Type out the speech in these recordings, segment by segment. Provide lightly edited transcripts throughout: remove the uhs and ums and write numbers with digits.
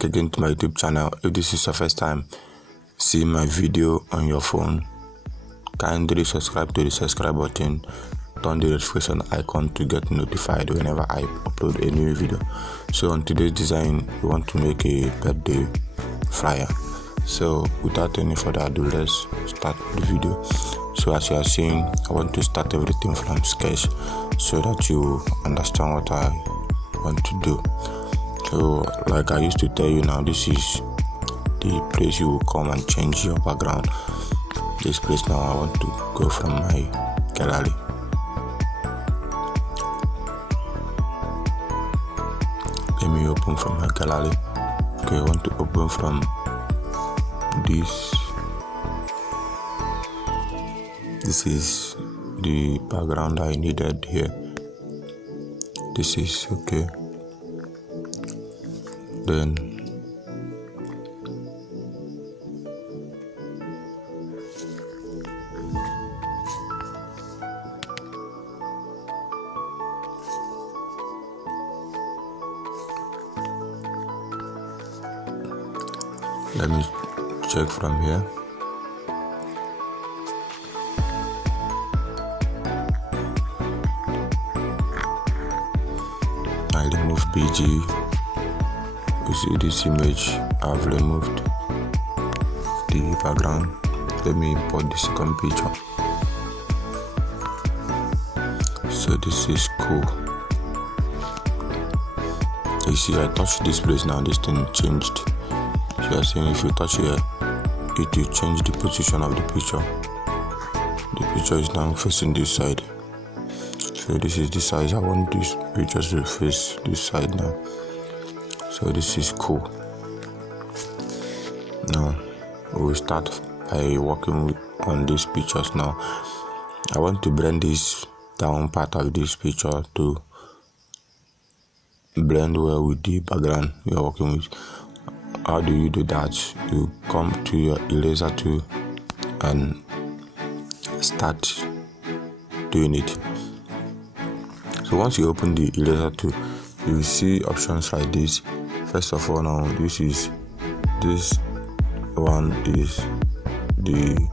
back again to my YouTube channel. If this is your first time seeing my video on your phone, kindly subscribe to the subscribe button, turn the notification icon to get notified whenever I upload a new video. So on today's design, we want to make a birthday flyer. So without any further ado, let's start the video. So as you are seeing, I want to start everything from sketch so that you understand what I want to do. So like I used to tell you, now this is the place you will come and change your background. This place now I want to go from my gallery. Let me open from my gallery. Okay, I want to open from this. This is the background I needed here. This is okay. Then let me check from here. I remove BG. You see this image, I've removed the background. Let me import the second picture. So this is cool. You see, I touched this place now, this thing changed. So you're saying if you touch here, it will change the position of the picture. The picture is now facing this side. So this is the size I want this picture to face this side now. So this is cool. Now we will start by working on these pictures. Now I want to blend this down part of this picture to blend well with the background we are working with. How do you do that? You come to your eraser tool and start doing it. So once you open the eraser tool, you will see options like this. First of all, now this one is the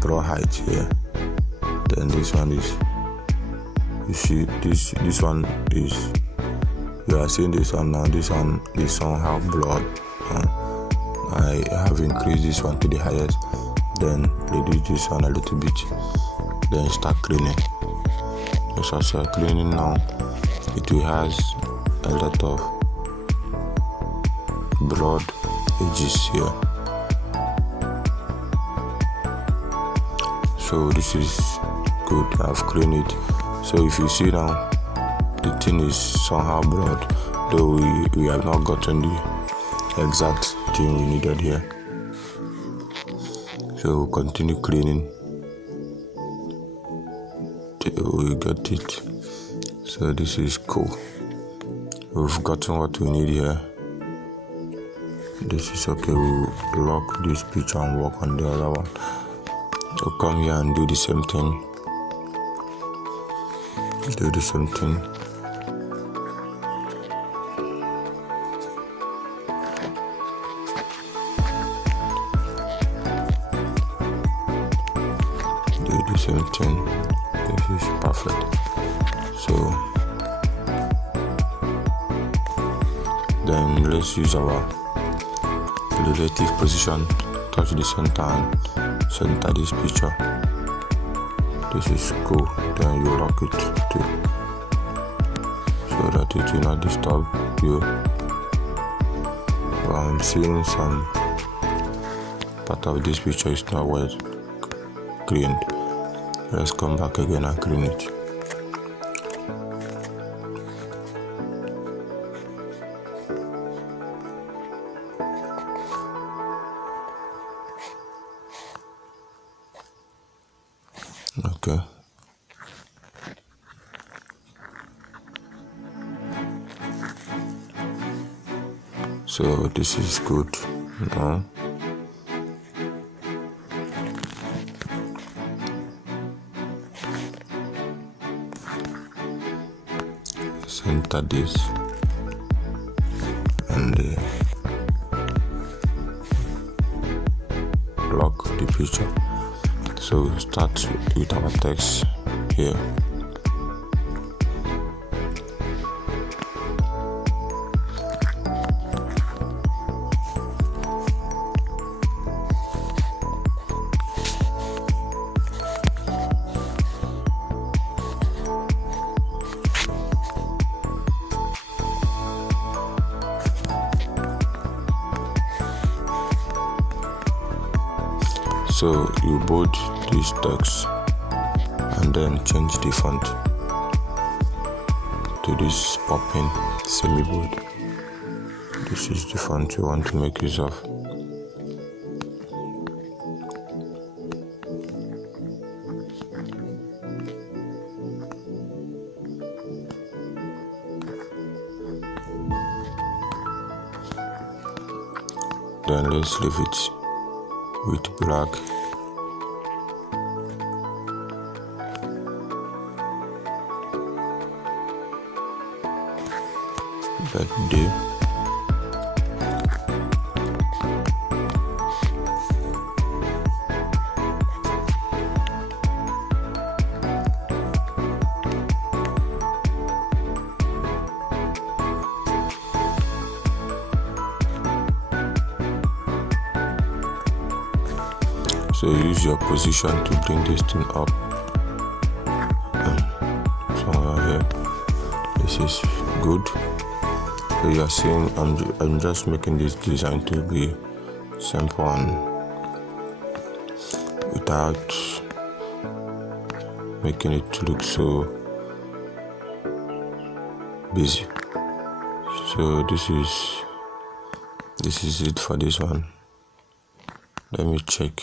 brow height here. Then this one is, you see this one is, you are seeing this one now. This one is somehow blurred. I have increased this one to the highest, then reduce this one a little bit, then start cleaning. So as you are cleaning now, it will has a lot of broad edges here. So this is good. I've cleaned it. So if you see now, the thing is somehow broad, though we have not gotten the exact thing we needed here. So we'll continue cleaning till we get it. So this is cool. We've gotten what we need here. This is okay. We'll lock this picture and work on the other one. We'll come here and do the same thing. Do the same thing. Do the same thing. This is perfect. So then let's use our relative position, touch the center and center this picture. This is cool. Then you lock it too, so that it will not disturb you. Well, I'm seeing some part of this picture is not well cleaned. Let's come back again and clean it. Okay. So this is good now. Center this and future. So start with our text here. So you bold this text and then change the font to this open semi-bold. This is the font you want to make use of. Then let's leave it with black. Birthday. So use your position to bring this thing up. Somewhere here. This is good. So you are seeing I'm just making this design to be simple and without making it look so busy. So this is it for this one. Let me check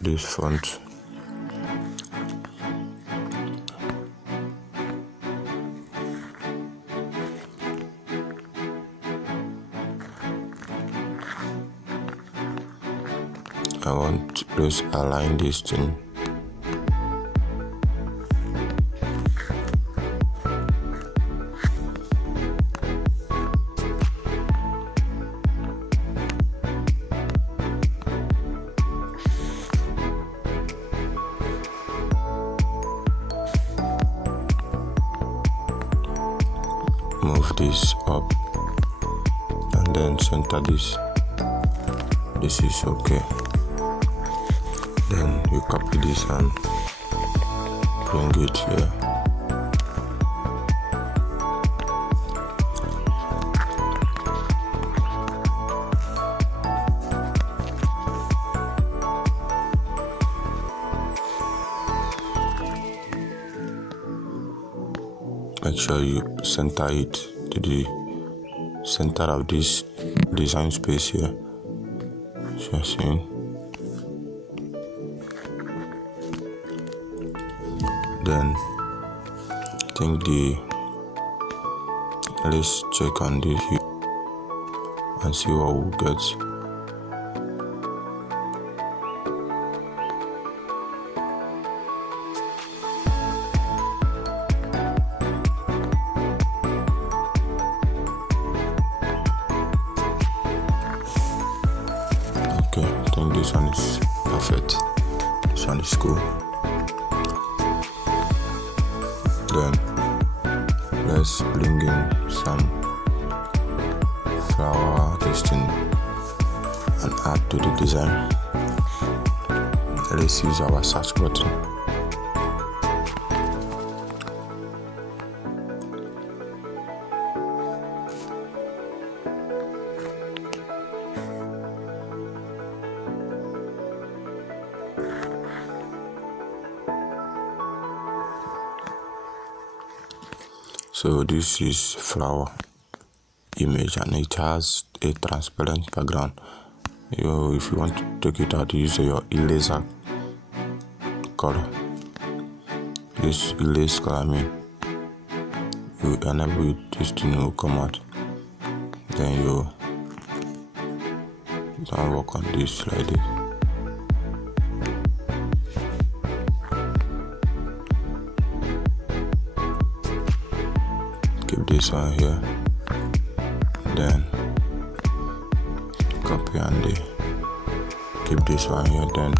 this font. I want to just align this thing. Move this up and then center this. This is okay. Then you copy this and bring it here. Make sure you center it to the center of this design space here. So you're seeing. Then let's check on this and see what we'll get. Okay, I think this one is perfect. This one is cool. Then let's bring in some flower testing and add to the design. Let's use our search button. So this is flower image and it has a transparent background. If you want to take it out, use your eraser color. This erase color, you enable it, this thing will come out. Then you don't work on this like this. Keep this one here, then copy and keep this one here, then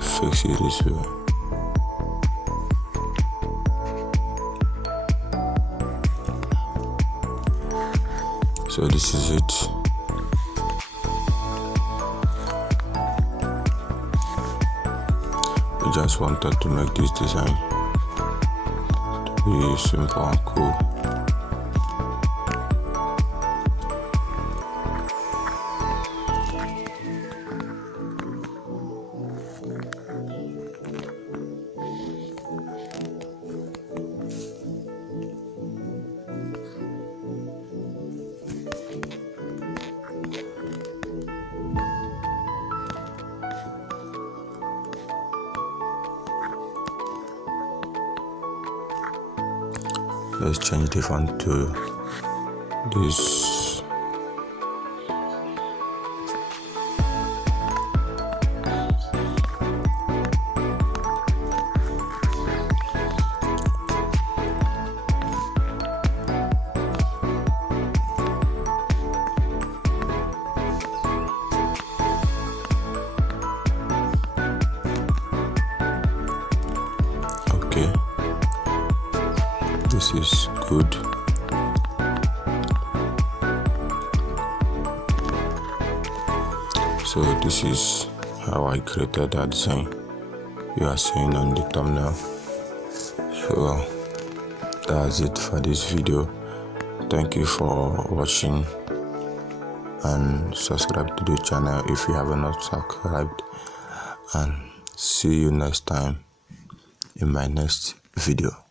fix it this way. So this is it. We just wanted to make this design to be simple and cool. Let's change the font to this. Okay. This is good. So this is how I created that design you are seeing on the thumbnail. So that's it for this video. Thank you for watching, and subscribe to the channel if you have not subscribed, and see you next time in my next video.